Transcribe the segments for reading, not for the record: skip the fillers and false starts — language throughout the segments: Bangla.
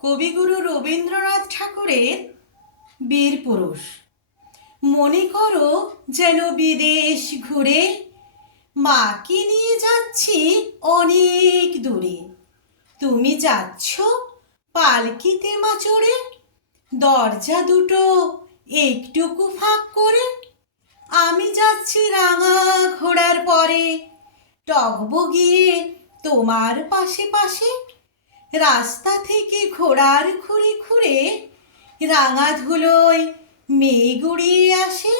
কবিগুরু রবীন্দ্রনাথ ঠাকুরের বীরপুরুষ। মনে করো যেন বিদেশ ঘুরে মাকে নিয়ে যাচ্ছি অনেক দূরে। তুমি যাচ্ছ পালকিতে মা চড়ে, দরজা দুটো একটুকু ফাঁক করে। আমি যাচ্ছি রাঙা ঘোড়ার পরে, টগবো গিয়ে তোমার পাশে পাশে। রাস্তা থেকে ঘোড়ার খুঁড়ে খুঁড়ে রাঙা ধুলোয় মেয়ে গড়িয়ে আসে।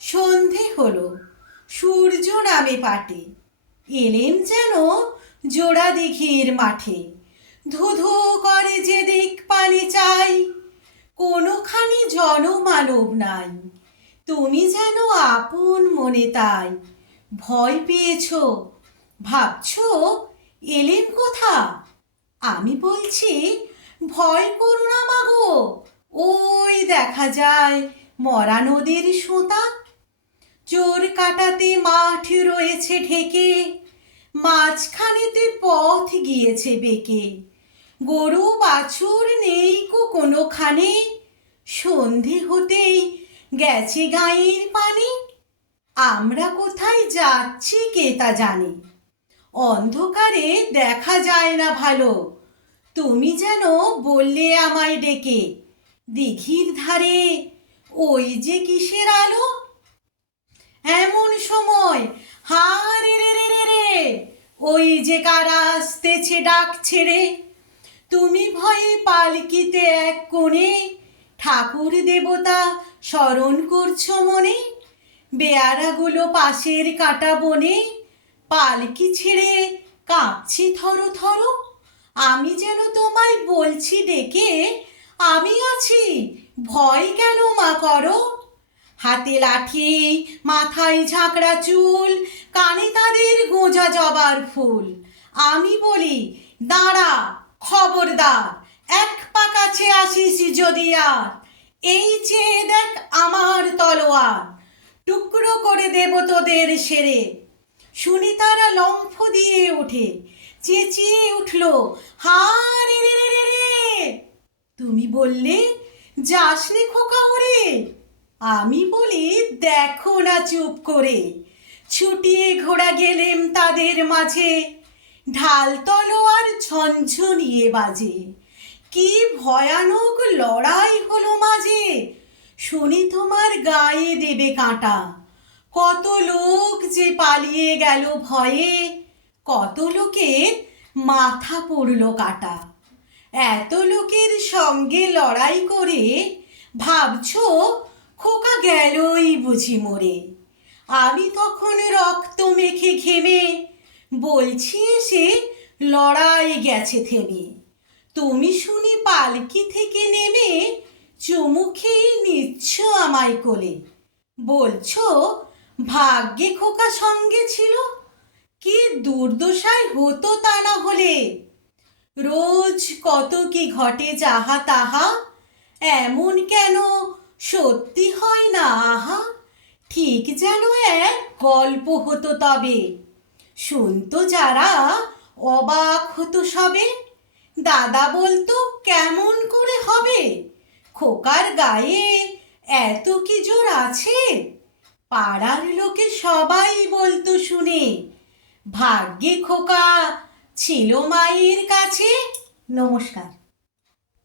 সন্ধে হলো, সূর্য নামে পাটে, এলেম যেন জোড়া দিঘির মাঠে। ধু ধু করে যে দিক পানে চাই, কোনোখানি জনমানব নাই। তুমি যেন আপন মনে তাই ভয় পেয়েছ, ভাবছো এলেম কোথা। আমি বলছি ভয় করো না মাগো, ওই দেখা যায় মরা নদীর সোঁতা। চোর কাটাতে মাঠ রয়েছে ঢেকে, মাঝখানেতে পথ গিয়েছে বেঁকে। গরু বাছুর নেই কোনোখানে, সন্ধে হতেই গেছে গাঁয়ের পানে। আমরা কোথায় যাচ্ছি কে তা জানে, অন্ধকারে দেখা যায় না ভালো। তুমি যেন বললে আমায় ডেকে, দিঘির ধারে ওই যে কিসের আলো। এমন সময় হা রে রে রে রে রে, ওই যে কারা আসতেছে ডাক ছেড়ে। তুমি ভয়ে পালকিতে এক কোণে ঠাকুর দেবতা স্মরণ করছো মনে। বেয়ারাগুলো পাশের কাটা বনে পালকি ছেড়ে কাঁপছি থরো থরো। আমি যেন তোমায় বলছি ডেকে, আমি আছি, ভয় কেন মা করো। হাতে লাঠি, মাথায় ঝাঁকড়া চুল, কানে তাদের গোঁজা জবার ফুল। আমি বলি দাঁড়া, খবরদার, এক পা কাছে আসিস যদি আর। এই চেয়ে দেখ আমার তলোয়ার, টুকরো করে দেব তোদের সেরে। শুনি তারা লম্ফ দিয়ে ওঠে, চেঁচিয়ে উঠল হা রে রে রে রে রে। তুমি বললে যাসনে খোকা ওরে। আমি বলি দেখো না চুপ করে। ছুটিয়ে ঘোড়া গেলেম তাদের মাঝে, ঢাল তলোয়ার ঝনঝনিয়ে বাজে। কি ভয়ানক লড়াই হলো মাঝে, শুনি তোমার গায়ে দেবে কাঁটা। কত লোক যে পালিয়ে গেল ভয়ে, কত লোকের মাথা পড়ল কাটা। এত লোকের সঙ্গে লড়াই করে ভাবছো খোকা গেলই বুঝি মরে। আমি তখন রক্ত মেখে ঘেমে বলছি এসে লড়াই গেছে থেমে। তুমি শুনি পালকি থেকে নেমে চুমু খেয়ে নিচ্ছ আমায় কোলে। বলছো ভাগ্যে খোকা সঙ্গে ছিল, কি দুর্দশায় হতো তা না হলে। রোজ কত কি ঘটে যাহা তাহা, এমন কেন সত্যি হয় না আহা। ঠিক যেন এক গল্প হতো তবে, শুনতো যারা অবাক হতো সবে। দাদা বলতো কেমন করে হবে, খোকার গায়ে এত কি জোর আছে। পাড়ার লোকে সবাই বলতো শুনে, ভাগ্যে খোকা ছিল মায়ের কাছে। নমস্কার।